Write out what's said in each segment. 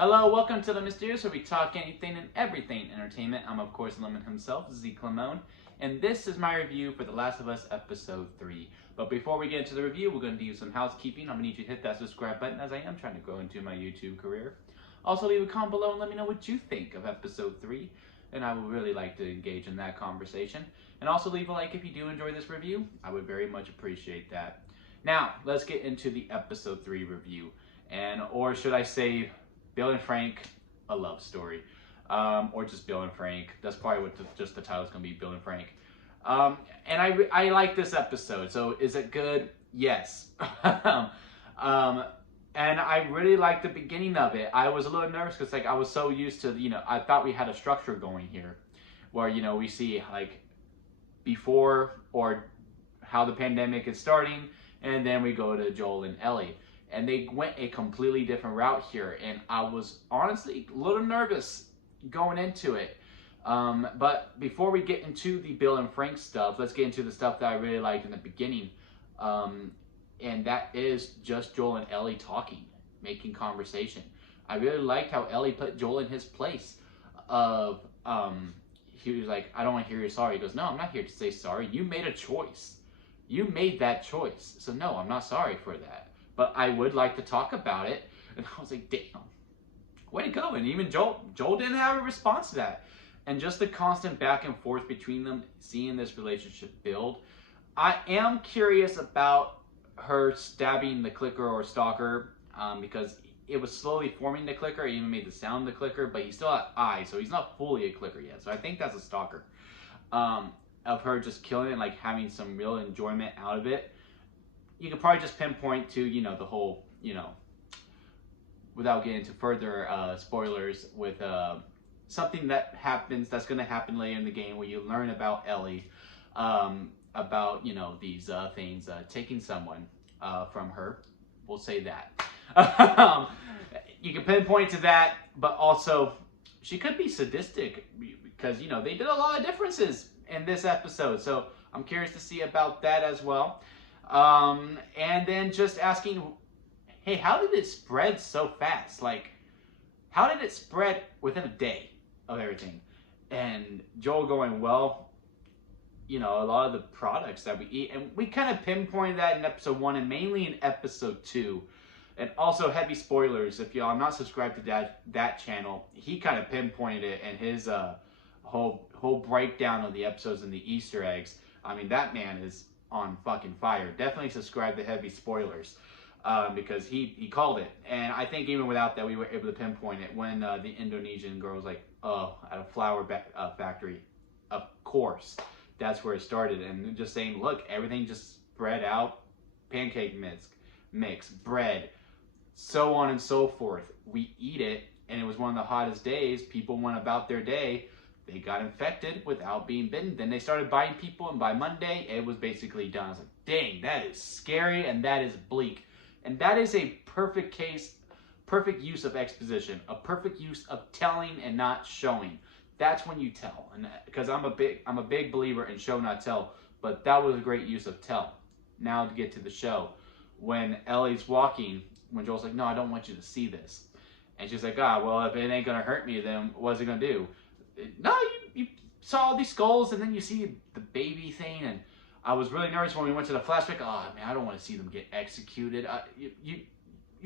Hello, welcome to the Mysterious, where we talk anything and everything entertainment. I'm, of course, Lemon himself, Z Clamone, and this is my review for The Last of Us Episode 3. But before we get into the review, we're going to do some housekeeping. I'm going to need you to hit that subscribe button, as I am trying to grow into my YouTube career. Also, leave a comment below and let me know what you think of Episode 3, and I would really like to engage in that conversation. And also leave a like if you do enjoy this review. I would very much appreciate that. Now, let's get into the Episode 3 review. Or should I say, Bill and Frank, a love story. Or just Bill and Frank. That's probably what just the title's going to be, Bill and Frank. And I like this episode. So is it good? Yes. And I really liked the beginning of it. I was a little nervous because I was so used to, I thought we had a structure going here. Where, we see before or how the pandemic is starting. And then we go to Joel and Ellie. And they went a completely different route here. And I was honestly a little nervous going into it. But before we get into the Bill and Frank stuff, let's get into the stuff that I really liked in the beginning. And that is just Joel and Ellie talking, making conversation. I really liked how Ellie put Joel in his place of, he was like, I don't want to hear you're sorry. He goes, no, I'm not here to say sorry. You made a choice. You made that choice. So no, I'm not sorry for that. But I would like to talk about it. And I was like, damn, way to go. And even Joel didn't have a response to that. And just the constant back and forth between them, seeing this relationship build. I am curious about her stabbing the clicker or stalker, because it was slowly forming the clicker. It even made the sound of the clicker, but he still had eyes, so he's not fully a clicker yet. So I think that's a stalker. Of her just killing it, like having some real enjoyment out of it. You could probably just pinpoint to, the whole, without getting into further spoilers, with something that happens, that's going to happen later in the game, where you learn about Ellie, about, these things, taking someone from her. We'll say that. You can pinpoint to that, but also, she could be sadistic, because, they did a lot of differences in this episode, so I'm curious to see about that as well. And then just asking, hey, how did it spread so fast? Like, how did it spread within a day of everything? And Joel going, well, a lot of the products that we eat, and we kind of pinpointed that in episode 1 and mainly in episode 2. And also, heavy spoilers, if y'all are not subscribed to that channel, he kind of pinpointed it in his whole breakdown of the episodes and the Easter eggs. I mean, that man is on fucking fire. Definitely subscribe to heavy spoilers, because he called it. And I think even without that, we were able to pinpoint it when the Indonesian girl was like, oh, at a flower factory. Of course, that's where it started. And just saying, look, everything just spread out, pancake mix, bread, so on and so forth. We eat it, and it was one of the hottest days. People went about their day. They got infected without being bitten. Then they started biting people, and by Monday, it was basically done. I was like, dang, that is scary, and that is bleak. And that is a perfect perfect use of exposition, a perfect use of telling and not showing. That's when you tell. And because I'm a big believer in show, not tell, but that was a great use of tell. Now to get to the show. When Ellie's walking, when Joel's like, no, I don't want you to see this. And she's like, well, if it ain't going to hurt me, then what's it going to do? No, you saw all these skulls, and then you see the baby thing, and I was really nervous when we went to the flashback. Oh man, I don't want to see them get executed. You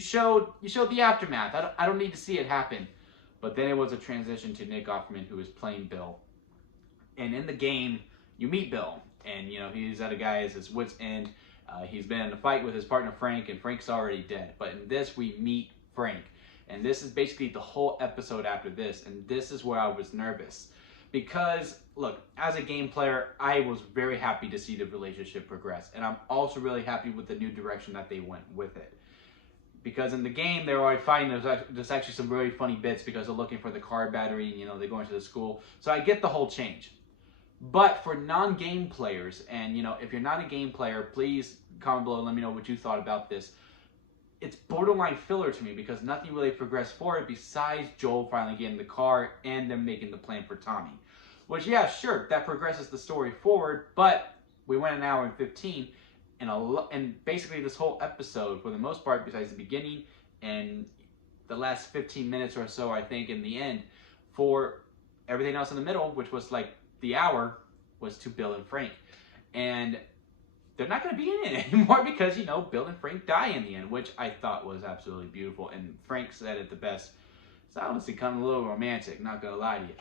showed the aftermath. I don't need to see it happen. But then it was a transition to Nick Offerman, who is playing Bill, and in the game you meet Bill, and he's at a guy's his wit's end. He's been in a fight with his partner Frank, and Frank's already dead. But in this, we meet Frank. And this is basically the whole episode after this. And this is where I was nervous. Because, look, as a game player, I was very happy to see the relationship progress. And I'm also really happy with the new direction that they went with it. Because in the game, they're already fighting. There's actually some really funny bits because they're looking for the car battery. And, they're going to the school. So I get the whole change. But for non-game players, and, if you're not a game player, please comment below and let me know what you thought about this. It's borderline filler to me because nothing really progressed forward besides Joel finally getting the car and them making the plan for Tommy. Which, yeah, sure, that progresses the story forward, but we went an hour and 15, and basically this whole episode, for the most part, besides the beginning and the last 15 minutes or so, I think, in the end, for everything else in the middle, which was like the hour, was to Bill and Frank. And they're not going to be in it anymore because, you know, Bill and Frank die in the end, which I thought was absolutely beautiful. And Frank said it the best. It's honestly kind of a little romantic, not going to lie to you.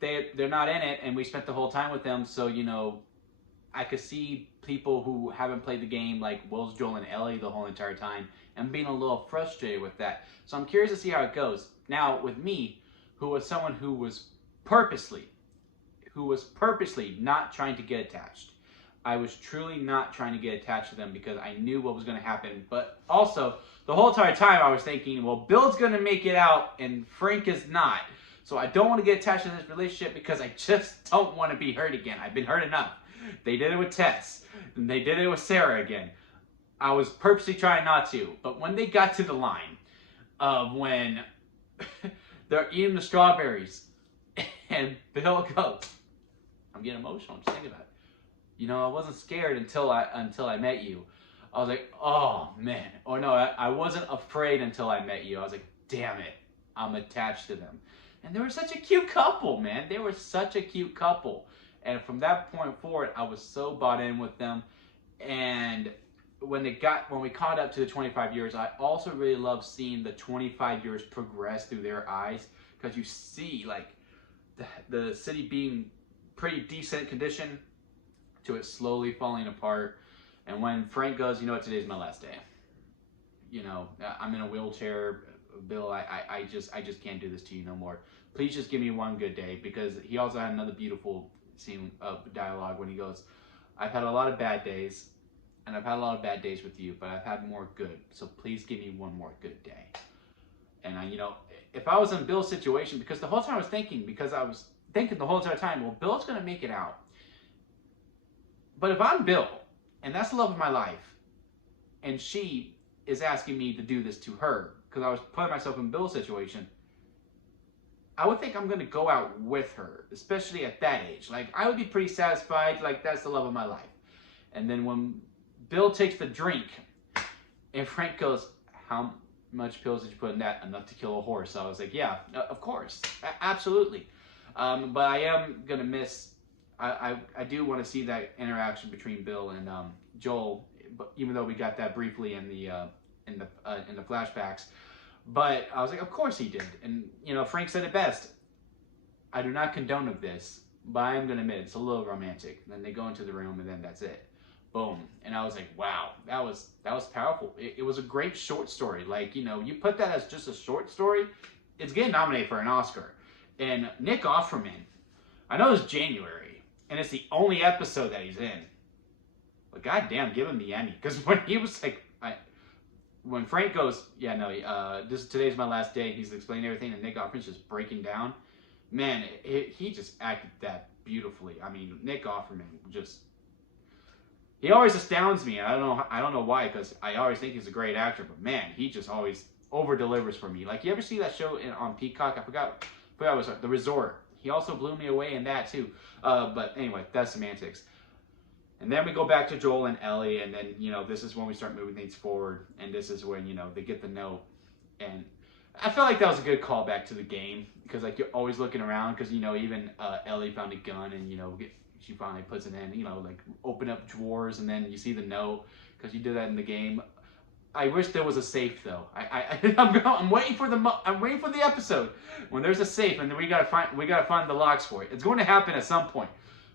They're not in it, and we spent the whole time with them, so, you know, I could see people who haven't played the game, like Will's, Joel, and Ellie the whole entire time, and being a little frustrated with that. So I'm curious to see how it goes. Now, with me, who was someone who was purposely not trying to get attached. I was truly not trying to get attached to them because I knew what was going to happen. But also, the whole entire time I was thinking, well, Bill's going to make it out and Frank is not. So I don't want to get attached to this relationship because I just don't want to be hurt again. I've been hurt enough. They did it with Tess, and they did it with Sarah again. I was purposely trying not to. But when they got to the line of when they're eating the strawberries and Bill goes, I'm getting emotional just thinking about it. You know, I wasn't scared until I met you. I was like, oh man. Or no, I wasn't afraid until I met you. I was like, damn it, I'm attached to them. And they were such a cute couple, man. They were such a cute couple. And from that point forward, I was so bought in with them. And when we caught up to the 25 years, I also really loved seeing the 25 years progress through their eyes, because you see like the city being pretty decent condition to it slowly falling apart. And when Frank goes, you know what, today's my last day. You know, I'm in a wheelchair. Bill, I just can't do this to you no more. Please just give me one good day. Because he also had another beautiful scene of dialogue when he goes, I've had a lot of bad days, and I've had a lot of bad days with you, but I've had more good. So please give me one more good day. And you know, if I was in Bill's situation, because the whole time I was thinking the whole entire time, well, Bill's gonna make it out. But if I'm Bill, and that's the love of my life, and she is asking me to do this to her, because I was putting myself in Bill's situation, I would think I'm going to go out with her, especially at that age. Like, I would be pretty satisfied, like, that's the love of my life. And then when Bill takes the drink, and Frank goes, how much pills did you put in that? Enough to kill a horse. So I was like, yeah, of course, absolutely. But I am going to miss, I do want to see that interaction between Bill and Joel, even though we got that briefly in the flashbacks. But I was like, of course he did. And, you know, Frank said it best. I do not condone of this, but I am going to admit it's a little romantic. And then they go into the room, and then that's it. Boom. And I was like, wow, that was powerful. It was a great short story. Like, you know, you put that as just a short story, it's getting nominated for an Oscar. And Nick Offerman, I know it's January, and it's the only episode that he's in. But goddamn, give him the Emmy. Because when he was like, when Frank goes, yeah, no, today's my last day, he's explaining everything, and Nick Offerman's just breaking down. Man, he just acted that beautifully. I mean, Nick Offerman he always astounds me. I don't know why, because I always think he's a great actor, but man, he just always over delivers for me. Like, you ever see that show on Peacock? I forgot what it was, The Resort. He also blew me away in that too. But anyway, that's semantics. And then we go back to Joel and Ellie, and then, you know, this is when we start moving things forward, and this is when, you know, they get the note. And I felt like that was a good callback to the game, because, like, you're always looking around, because, you know, even Ellie found a gun, and, you know, she finally puts it in, you know, like, open up drawers, and then you see the note, because you did that in the game. I wish there was a safe, though. I'm waiting for the episode when there's a safe, and then we gotta find the locks for it. It's going to happen at some point,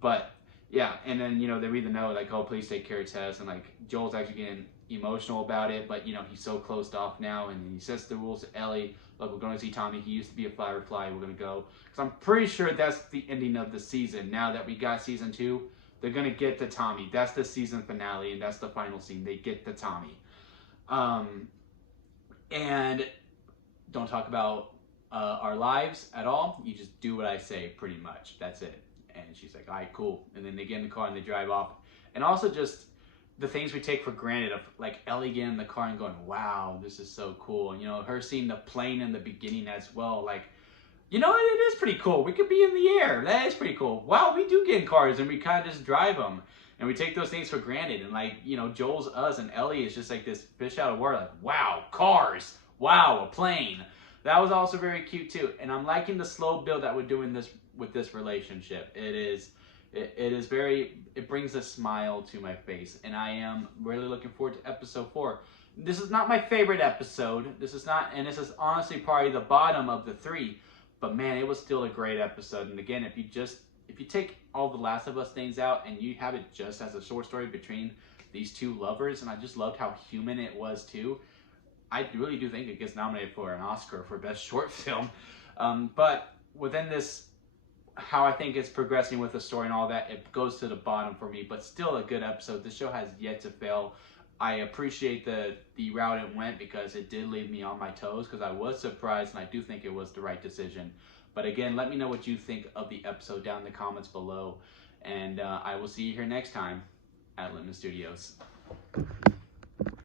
but yeah. And then, you know, they read the note like, oh, please take care of Tess, and like Joel's actually getting emotional about it, but you know, he's so closed off now, and he sets the rules to Ellie. Look, we're going to see Tommy. He used to be a firefly. We're going to go, because I'm pretty sure that's the ending of the season. Now that we got season 2, they're going to get the Tommy. That's the season finale, and that's the final scene. They get the Tommy. And don't talk about our lives at all. You just do what I say, pretty much. That's it. And she's like, all right, cool. And then they get in the car and they drive off. And also just the things we take for granted of, like, Ellie getting in the car and going, wow, this is so cool. And, you know, her seeing the plane in the beginning as well. Like, you know, it is pretty cool. We could be in the air. That is pretty cool. Wow, we do get in cars and we kind of just drive them. And we take those things for granted. And like, you know, Joel's us and Ellie is just like this fish out of water. Like, wow, cars. Wow, a plane. That was also very cute too. And I'm liking the slow build that we're doing this with this relationship. It brings a smile to my face. And I am really looking forward to episode 4. This is not my favorite episode. This is honestly probably the bottom of the 3. But man, it was still a great episode. And again, if you take all the Last of Us things out and you have it just as a short story between these two lovers, and I just loved how human it was too, I really do think it gets nominated for an Oscar for Best Short Film. But within this, how I think it's progressing with the story and all that, it goes to the bottom for me, but still a good episode. This show has yet to fail. I appreciate the route it went because it did leave me on my toes because I was surprised, and I do think it was the right decision. But again, let me know what you think of the episode down in the comments below. And I will see you here next time at Lemon Studios.